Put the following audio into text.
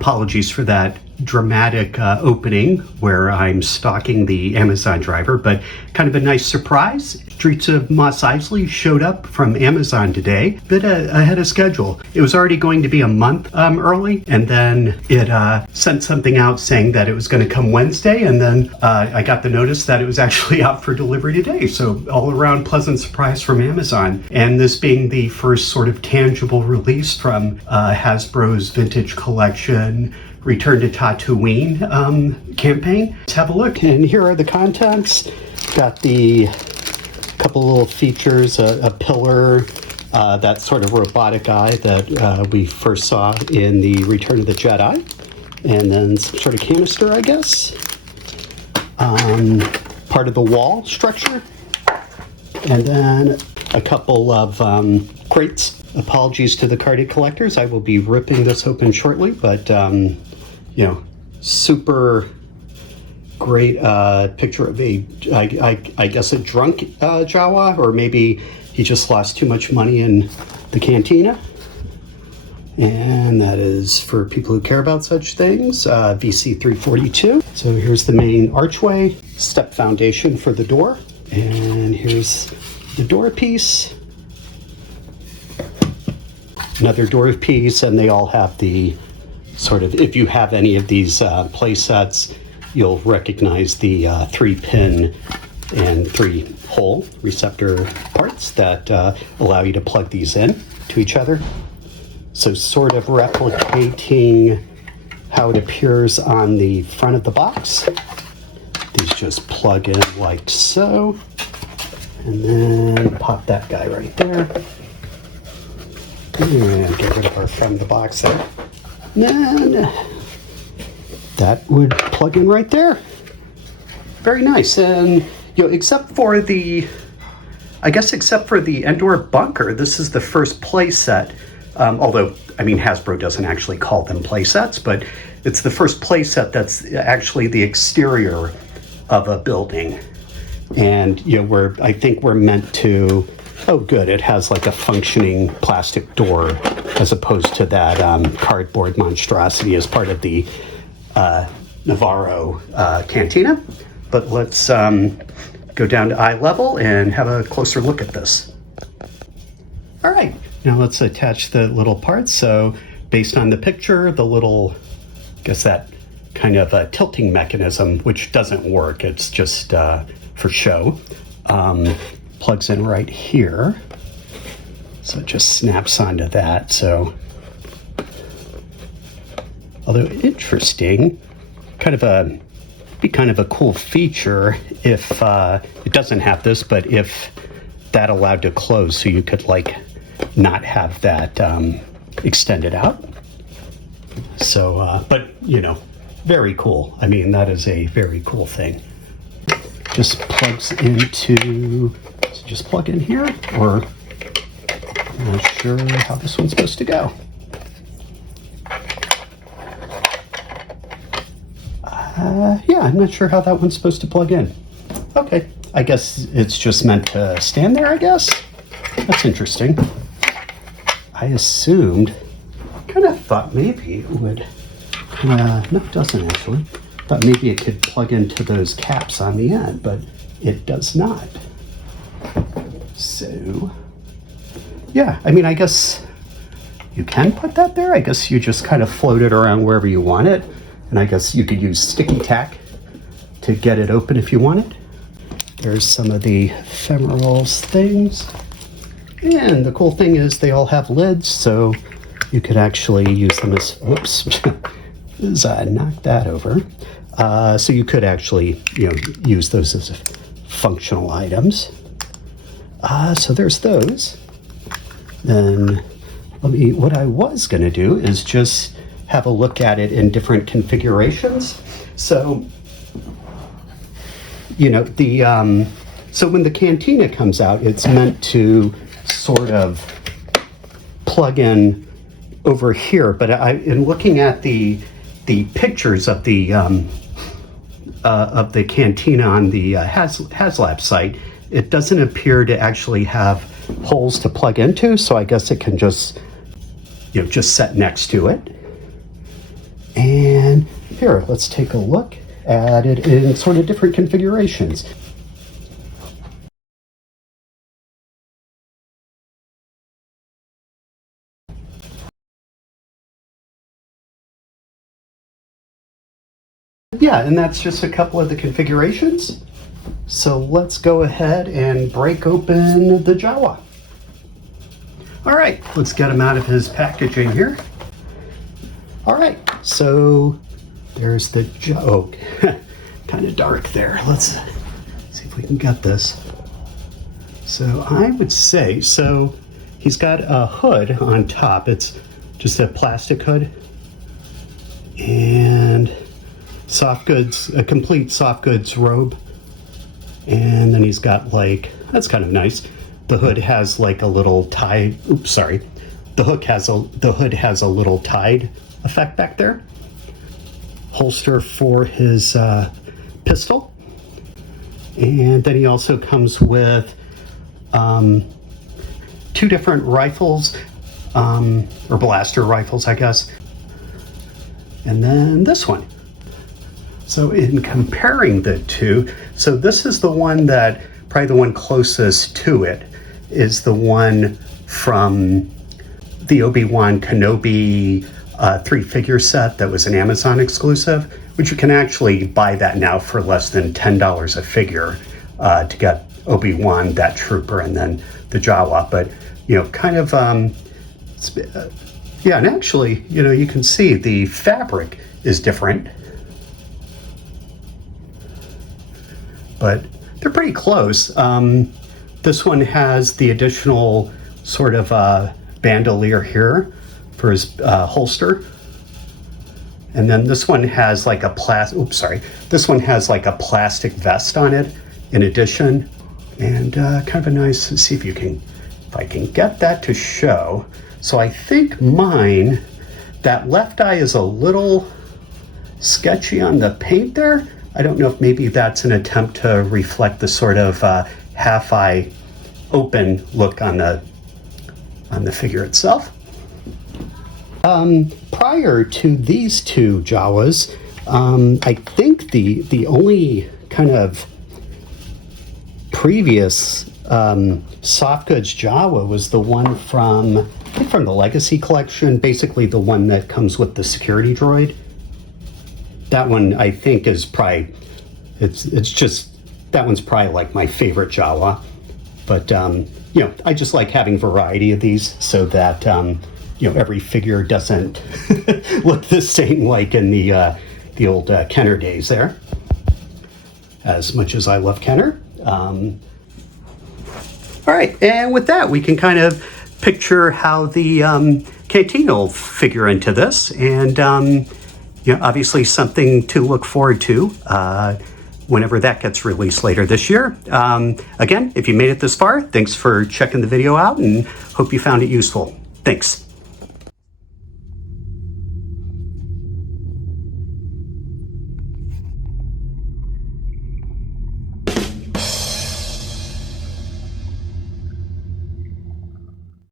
Apologies for that dramatic opening where I'm stalking the Amazon driver, but kind of a nice surprise. Streets of Mos Eisley showed up from Amazon today, a bit ahead of schedule. It was already going to be a month early, and then it sent something out saying that it was going to come Wednesday, and then I got the notice that it was actually out for delivery today. So all around pleasant surprise from Amazon. And this being the first sort of tangible release from Hasbro's Vintage Collection Return to Tatooine campaign. Let's have a look. And here are the contents. Got the couple little features, a pillar, that sort of robotic eye that we first saw in the Return of the Jedi, and then some sort of canister, I guess. Part of the wall structure, and then a couple of crates. Apologies to the carded collectors. I will be ripping this open shortly, but super great picture of I guess a drunk Jawa, or maybe he just lost too much money in the cantina. And that is for people who care about such things, VC 342. So here's the main archway, step foundation for the door. And here's the door piece. Another door piece, and they all have the sort of, if you have any of these play sets, you'll recognize the 3-pin and 3-hole receptor parts that allow you to plug these in to each other. So sort of replicating how it appears on the front of the box. These just plug in like so, and then pop that guy right there. And get rid of our front of the box there. And that would plug in right there. Very nice. And except for the Endor bunker, this is the first play set. Although, I mean, Hasbro doesn't actually call them play sets, but it's the first play set that's actually the exterior of a building. And I think we're meant to. Oh, good. It has like a functioning plastic door as opposed to that cardboard monstrosity as part of the Navarro Cantina. But let's go down to eye level and have a closer look at this. All right. Now let's attach the little parts. So based on the picture, the little, I guess that kind of a tilting mechanism, which doesn't work. It's just for show. Plugs in right here, so it just snaps onto that. So, although interesting, be kind of a cool feature if it doesn't have this, but if that allowed to close, so you could not have that extended out. So, but very cool. I mean, that is a very cool thing. Just plugs into. Just plug in here, or I'm not sure how this one's supposed to go. Yeah, I'm not sure how that one's supposed to plug in. Okay, I guess it's just meant to stand there, I guess. That's interesting. I kind of thought maybe it would, no, it doesn't actually. Thought maybe it could plug into those caps on the end, but it does not. So, yeah, I mean, I guess you can put that there. I guess you just kind of float it around wherever you want it. And I guess you could use sticky tack to get it open if you want it. There's some of the ephemerals things. And the cool thing is they all have lids, so you could actually use them as, whoops, knock that over. So you could actually, use those as functional items. So there's those. Then what I was going to do is just have a look at it in different configurations. So, so when the Cantina comes out, it's meant to sort of plug in over here. But in looking at the pictures of the Cantina on the HasLab site, it doesn't appear to actually have holes to plug into, so I guess it can just, just set next to it. And here, let's take a look at it in sort of different configurations. Yeah, and that's just a couple of the configurations. So let's go ahead and break open the Jawa. All right, let's get him out of his packaging here. All right, so there's the Jawa. Oh, kind of dark there. Let's see if we can get this. So I would say, so he's got a hood on top. It's just a plastic hood. And soft goods, a complete soft goods robe. And then he's got like, that's kind of nice. The hood has like a little tie, oops, sorry. The hood has a little tied effect back there. Holster for his pistol. And then he also comes with 2 different rifles, or blaster rifles, I guess. And then this one. So in comparing the two, so this is the one that, probably the one closest to it, is the one from the Obi-Wan Kenobi 3-figure set that was an Amazon exclusive, which you can actually buy that now for less than $10 a figure to get Obi-Wan, that trooper, and then the Jawa. But, you know, kind of, yeah, and actually, you know, you can see the fabric is different. But they're pretty close. This one has the additional sort of bandolier here for his holster. And then this one has like a this one has like a plastic vest on it in addition. And kind of a nice, let's see if I can get that to show. So I think mine, that left eye is a little sketchy on the paint there. I don't know if maybe that's an attempt to reflect the sort of half eye open look on the figure itself. Prior to these 2 Jawas, I think the only kind of previous soft goods Jawa was the one from the Legacy collection, basically the one that comes with the security droid. That one I think is probably, it's just, that one's probably like my favorite Jawa. But, you know, I just like having variety of these so that, you know, every figure doesn't look the same like in the old Kenner days there. As much as I love Kenner. All right, and with that, we can kind of picture how the Cantina will figure into this. And, you know, obviously something to look forward to whenever that gets released later this year. Again, if you made it this far, thanks for checking the video out and hope you found it useful. Thanks.